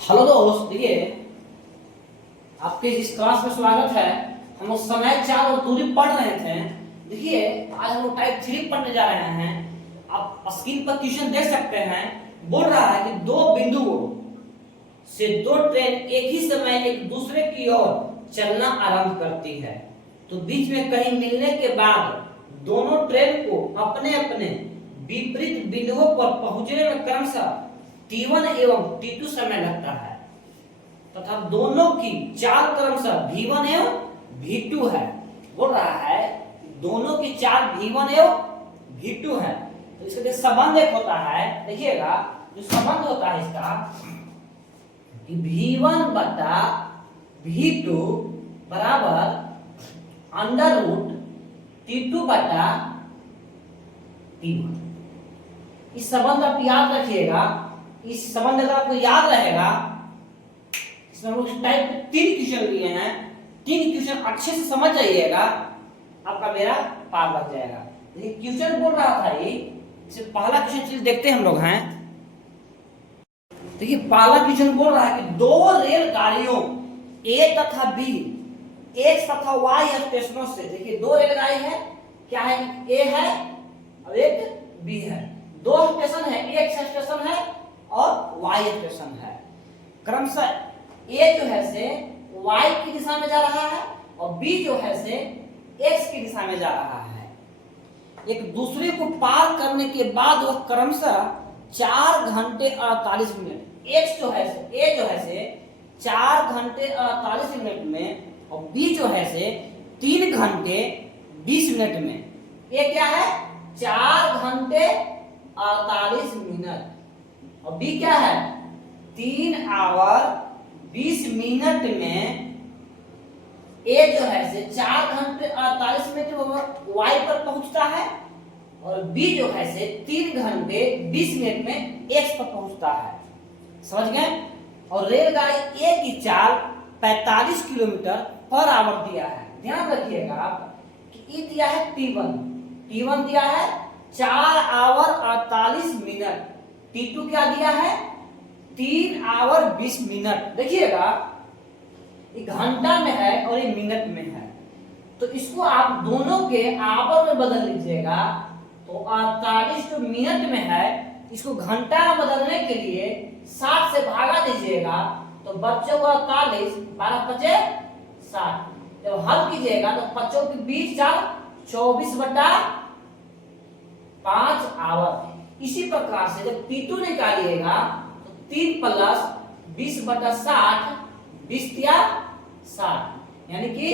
Hello दोस्त, देखिए आपके इस क्लास में स्वागत है। हम लोग समय, चाल और दूरी पढ़ रहे थे। देखिए आज हम लोग टाइप 3 पढ़ने जा रहे हैं। आप स्क्रीन पर क्वेश्चन देख सकते हैं। बोल रहा है कि दो बिंदुओं से दो ट्रेन एक ही समय एक दूसरे की ओर चलना आरंभ करती है, तो बीच में कहीं मिलने के बाद दोनों ट्रेन को अपने अपने विपरीत बिंदुओं पर पहुंचने में क्रमशः T1 एवं T2 समय लगता है तथा दोनों की चाल क्रमशः V1 एवं V2 है। बोल रहा है दोनों की चाल V1 एवं V2 है, तो इसका जो संबंध एक होता है, देखिएगा जो संबंध होता है इसका कि V1 बटा V2 बराबर अंडर रूट T2 बटा T1। इस संबंध आप याद रखिएगा। इस संबंध अगर आपको याद रहेगा, इसमें हम लोग टाइप 3 क्वेश्चन लिए हैं। 3 क्वेश्चन अच्छे से समझ जाइएगा, आपका मेरा पार लग जाएगा। देखिए क्वेश्चन बोल रहा था ये, इसे पहला क्वेश्चन देखते हैं हम लोग हैं। देखिए पहला क्वेश्चन बोल रहा है कि दो रेलगाड़ियों ए तथा बी एक्स तथा वाई स्टेशनों से, देखिए दो रेलगाड़ी है, क्या है, ए है और एक बी है। दो स्टेशन है, एक्स स्टेशन है और वाई स्टेशन है। क्रमशः ए जो है से वाई की दिशा में जा रहा है और बी जो है से एक्स की दिशा में जा रहा है। एक दूसरे को पार करने के बाद वह क्रमशः 4 घंटे 48 मिनट, एक्स जो है से ए जो है से 4 घंटे 48 मिनट में और बी जो है से 3 घंटे 20 मिनट में, ये क्या है 4 घंटे 48 मिनट और बी क्या है 3 आवर 20 मिनट में। ए जो है से 4 घंटे 48 मिनट में वाई पर पहुंचता है और बी जो है से 3 घंटे 20 मिनट में एक्स पर पहुंचता है। समझ गए। और रेलगाड़ी ए की चाल 45 किलोमीटर पर आवर दिया है। ध्यान रखिएगा आप कि ये दिया है T1 दिया है 4 आवर 48 मिनट, T2 क्या दिया है 3 आवर 20 मिनट। देखिएगा ये घंटा में है और ये मिनट में है, तो इसको आप दोनों के आवर में बदल लीजिएगा। तो 48 जो मिनट में है, इसको घंटा में बदलने के लिए 60 से भागा दीजिएगा, तो बच्चों 48, 12 पचे 60। जब हल कीजिएगा तो बच्चों के बीच 24 बटा 5 आवर। इसी प्रकार से जब T2 निकालिएगा तो 3 प्लस 20 बटा 60, 20 या 60, यानी कि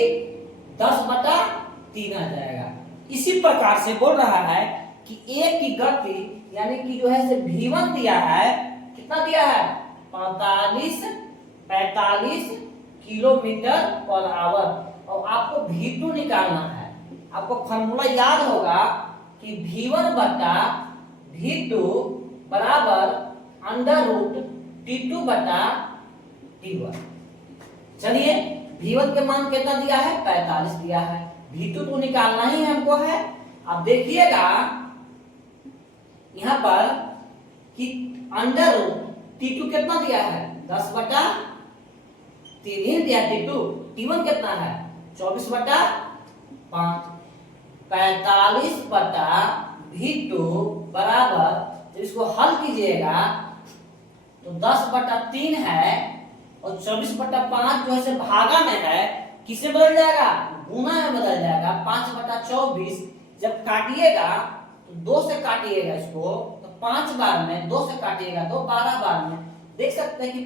10 बटा 3 आ जाएगा। इसी प्रकार से बोल रहा है कि ए की गति यानी कि जो है से V1 दिया है, कितना दिया है 45 किलोमीटर पर आवर, और आपको V2 निकालना है। आपको फॉर्मूला याद होगा कि V1 बटा V2 बराबर अंडर रूट T2 बटा T1। चलिए V1 के मान कितना दिया है 45 दिया है, V2 को निकालना ही हमको है। अब देखिएगा यहां पर कि अंडर रूट T2 कितना दिया है 10 बटा 3 ही दिया T2, T1 कितना है 24 बटा 5, 45 बटा V2 बराबर, जब इसको हल कीजिएगा तो 10 बटा 3 है और 24 बटा 5 जो है से भागा में है, किसे बदल जाएगा गुना में बदल जाएगा। 5 बटा 24 जब काटिएगा तो 2 से काटिएगा इसको, तो 5 बार में 2 से काटिएगा तो 12 बार में, देख सकते हैं कि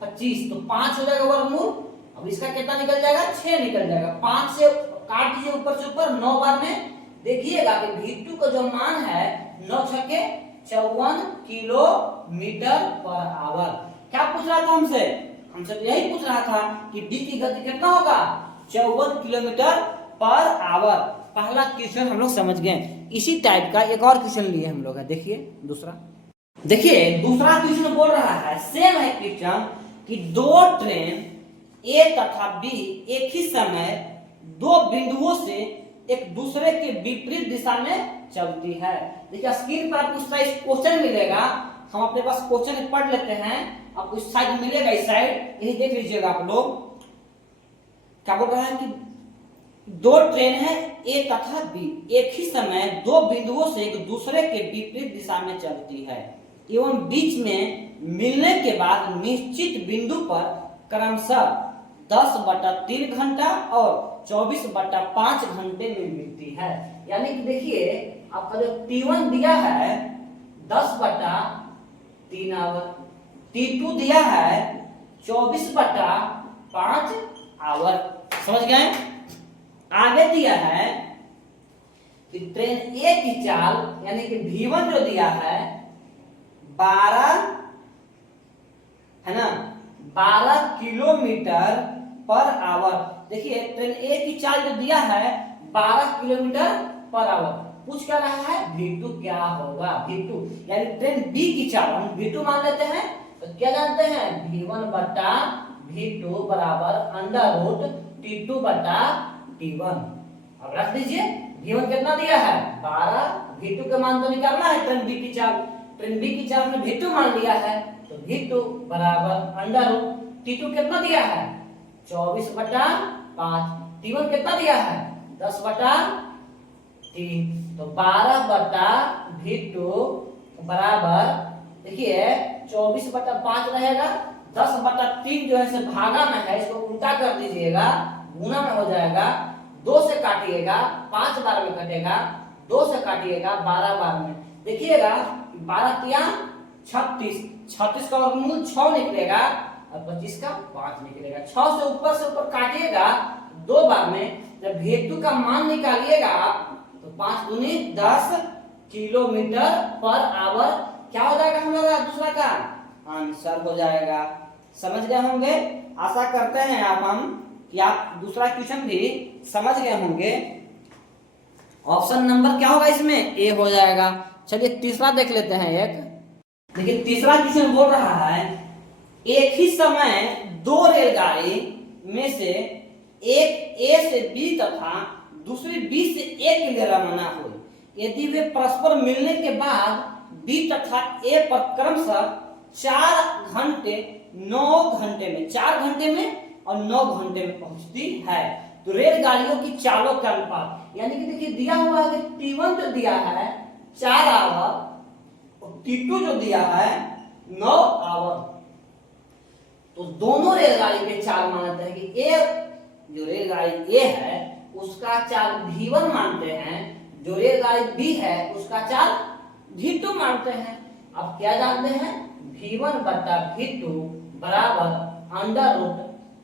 25, तो 5 हो जाएगा वर्गमूल। अब इसका कितना निकल जाएगा 6 निकल जाएगा। 5 से काट दीजिए ऊपर से ऊपर, 9 बार में देखिएगा कि V2 का जो मान है 9 छके 54 किलोमीटर पर आवर। क्या पूछ रहा था हमसे तो यही पूछ रहा था कि डी की गति कितना होगा 54 किलोमीटर पर आवर। पहला क्वेश्चन हम लोग समझ गए। इसी टाइप का एक और क्वेश्चन लिए हम लोग है। देखिए दूसरा क्वेश्चन बोल रहा है, सेम है क्वेश्चन कि दो ट्रेन ए तथा बी एक ही समय दो बिंदुओं से एक दूसरे के विपरीत दिशा में चलती है। देखिए स्क्रीन पर आपको क्वेश्चन मिलेगा, हम अपने पास क्वेश्चन पढ़ लेते हैं, आपको इस साइड मिलेगा, इस साइड यही देख लीजिएगा आप लोग। क्या बोल रहा है कि दो ट्रेन है ए तथा बी एक ही समय दो बिंदुओं से एक दूसरे के विपरीत दिशा में चलती है एवं बीच में मिलने के बाद निश्चित बिंदु पर क्रमशः 10/3 घंटा और 24/5 घंटे में मिलती है। यानी कि देखिए आपका जो T1 दिया है 10/3 आवर, T2 दिया है 24/5 आवर। समझ गए? आगे दिया है कि ट्रेन ए की चाल यानी कि V1 जो दिया है 12 है ना 12 किलोमीटर पर आवर। देखिए ट्रेन ए की चाल जो दिया है 12 किलोमीटर पर आवर। पूछ क्या रहा है V2 क्या होगा, V2 यानी ट्रेन बी की चाल हम V2 मान लेते हैं, तो क्या जानते हैं V1/V2 बराबर √T2/T1। अब रख दीजिए V1 कितना दिया है 12, V2 का मान तो निकालना है ट्रेन बी की चाल, ट्रेन बी की चाल में V2 मान लिया है, तो V2 बराबर √T2 कितना दिया है 24/5, T1 कितना दिया है 10/3, तो 12/V2 बराबर देखिए 24/5 रहेगा, 10/3 जो है से भागा में है, इसको उल्टा कर दीजिएगा, गुना में हो जाएगा, 2 से काटिएगा 5 बार में कटेगा, 2 से काटिएगा 12 बार में। देखिएगा 12 36, 36 का वर्गमूल 6 निकलेगा और 25 का 5 निकलेगा। 6 से ऊपर काटिएगा 2 बार में, जब V2 का मान निकालिएगा तो 5 दूनी 10 किलोमीटर पर आवर क्या हो जाएगा हमारा दूसरा का आंसर हो जाएगा। समझ गए होंगे? आशा करते हैं हम कि आप दूसरा क्वेश्चन भी समझ गए होंगे। ऑप्शन नंबर क्या होगा इसमें ए हो जाएगा। चलिए तीसरा देख लेते हैं एक। देखिए तीसरा क्वेश्चन बोल रहा है एक ही समय दो रेलगाड़ी में से एक ए से बी तथा दूसरी बी से ए के लिए रवाना हुई। यदि वे परस्पर मिलने के बाद बी तथा ए पर क्रमशः 4 घंटे 9 घंटे में 4 घंटे में और 9 घंटे में पहुंचती है, तो रेलगाड़ियों की चालों का अनुपात, यानी कि देखिए दिया हुआ है कि T1 जो दिया है 4 आवर और T2 जो दिया है 9 आवर, तो दोनों रेलगाड़ी के चाल मानते हैं कि ए जो रेलगाड़ी ए है उसका चाल V1 मानते हैं, जो रेलगाड़ी बी है उसका चाल V2 मानते हैं। अब क्या जानते हैं V1/V2 बराबर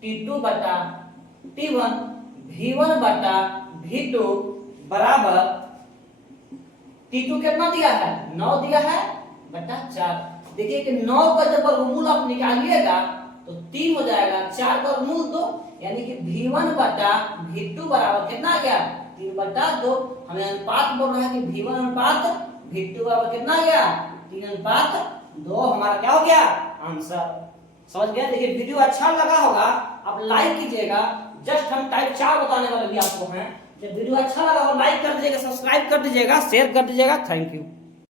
√T2/T1। V1/V2 बराबर T2 कितना दिया है 9 दिया है बटा 4। देखिए कि 9 का जब वर्गमूल आप निकालिएगा तो 3 हो जाएगा, 4 का वर्गमूल 2, यानी कि V1/V2 बराबर कितना आ गया 3/2। हमें अनुपात बोल रहा है कि V1/V2 बराबर कितना आ गया 3/2। हमारा क्या हो गया आंसर। समझ गए? देखिए वीडियो अच्छा लगा होगा आप लाइक कीजिएगा। जस्ट हम टाइप 4 बताने वाले भी आपको हैं। जब वीडियो अच्छा लगा हो लाइक कर दीजिएगा, सब्सक्राइब कर दीजिएगा, शेयर कर दीजिएगा। Thank you.